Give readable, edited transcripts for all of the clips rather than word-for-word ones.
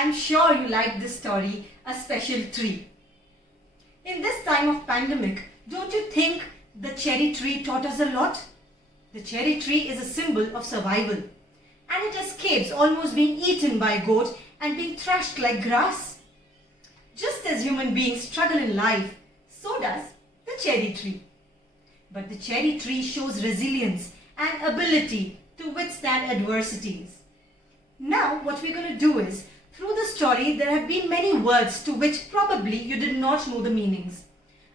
I'm sure you like this story, A Special Tree. In this time of pandemic, don't you think the cherry tree taught us a lot? The cherry tree is a symbol of survival, and it escapes almost being eaten by a goat and being thrashed like grass. Just as human beings struggle in life, so does the cherry tree. But the cherry tree shows resilience and ability to withstand adversities. Now what we're going to do is, through the story there have been many words to which probably you did not know the meanings.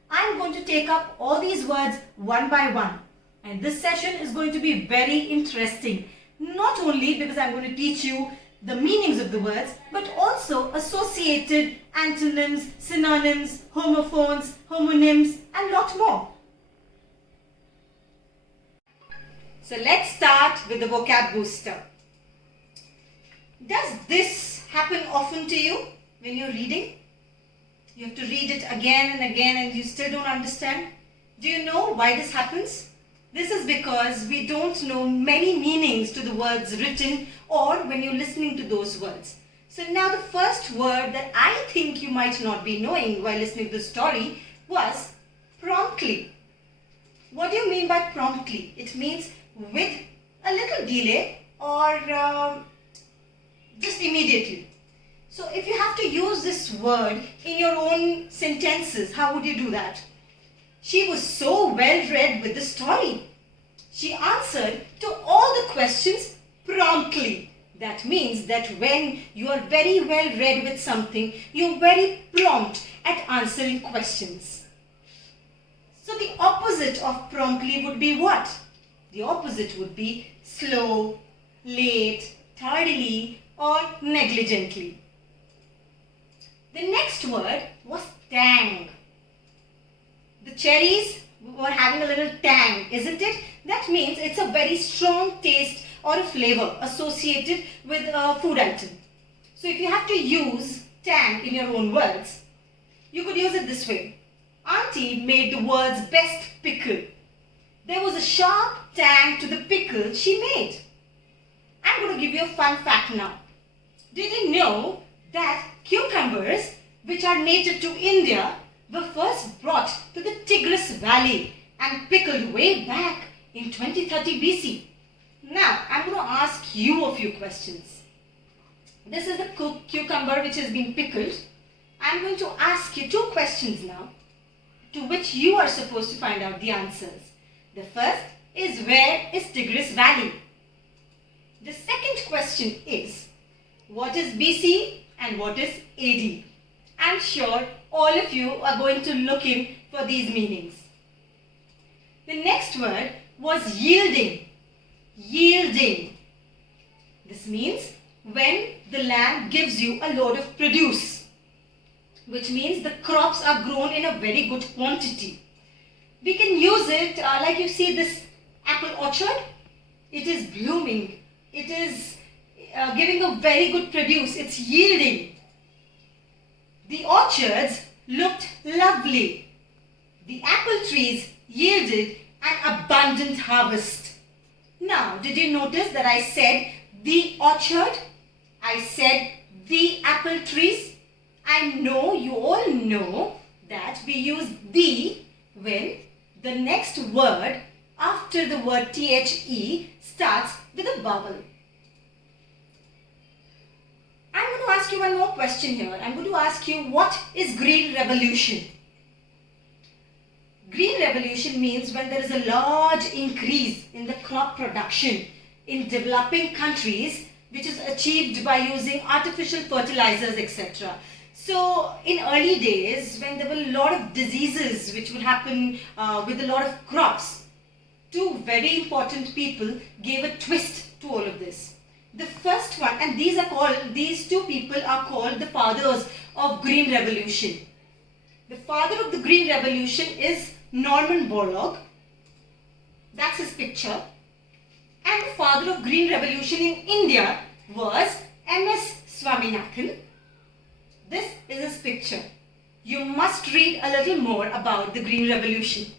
I'm going to take up all these words one by one, and this session is going to be very interesting, not only because I'm going to teach you the meanings of the words, but also associated antonyms, synonyms, homophones, homonyms, and lot more. So let's start with the vocab booster. Does this happen often to you when you're reading? You have to read it again and again and you still don't understand. Do you know why this happens? This is because we don't know many meanings to the words written or when you're listening to those words. So now the first word that I think you might not be knowing while listening to the story was promptly. What do you mean by promptly? It means with a little delay or just immediately. So if you have to use this word in your own sentences, how would you do that? She was so well read with the story. She answered to all the questions promptly. That means that when you are very well read with something, you're very prompt at answering questions. So the opposite of promptly would be what? The opposite would be slow, late, tardily, or negligently. The next word was tang. The cherries were having a little tang, isn't it? That means it's a very strong taste or a flavor associated with a food item. So if you have to use tang in your own words, you could use it this way. Auntie made the world's best pickle. There was a sharp tang to the pickle she made. I'm going to give you a fun fact now. Did you know that cucumbers, which are native to India, were first brought to the Tigris Valley and pickled way back in 2030 BC? Now, I'm going to ask you a few questions. This is the cucumber which has been pickled. I'm going to ask you two questions now, to which you are supposed to find out the answers. The first is, where is Tigris Valley? The second question is, what is BC and what is AD? I'm sure all of you are going to look in for these meanings. The next word was yielding. Yielding. This means when the land gives you a load of produce, which means the crops are grown in a very good quantity. We can use it like you see this apple orchard. It is blooming. It is giving a very good produce. It's yielding. The orchards looked lovely. The apple trees yielded an abundant harvest. Now, did you notice that I said the orchard? I said the apple trees. I know you all know that we use the when the next word after the word THE starts with a vowel. I'm going to ask you one more question here. I'm going to ask you, what is Green Revolution? Green Revolution means when there is a large increase in the crop production in developing countries, which is achieved by using artificial fertilizers, etc. So in early days, when there were a lot of diseases which would happen with a lot of crops, two very important people gave a twist to all of this. The first one, and these two people are called the fathers of Green Revolution. The father of the Green Revolution is Norman Borlaug. That's his picture. And the father of Green Revolution in India was M.S. Swaminathan. This is his picture. You must read a little more about the Green Revolution.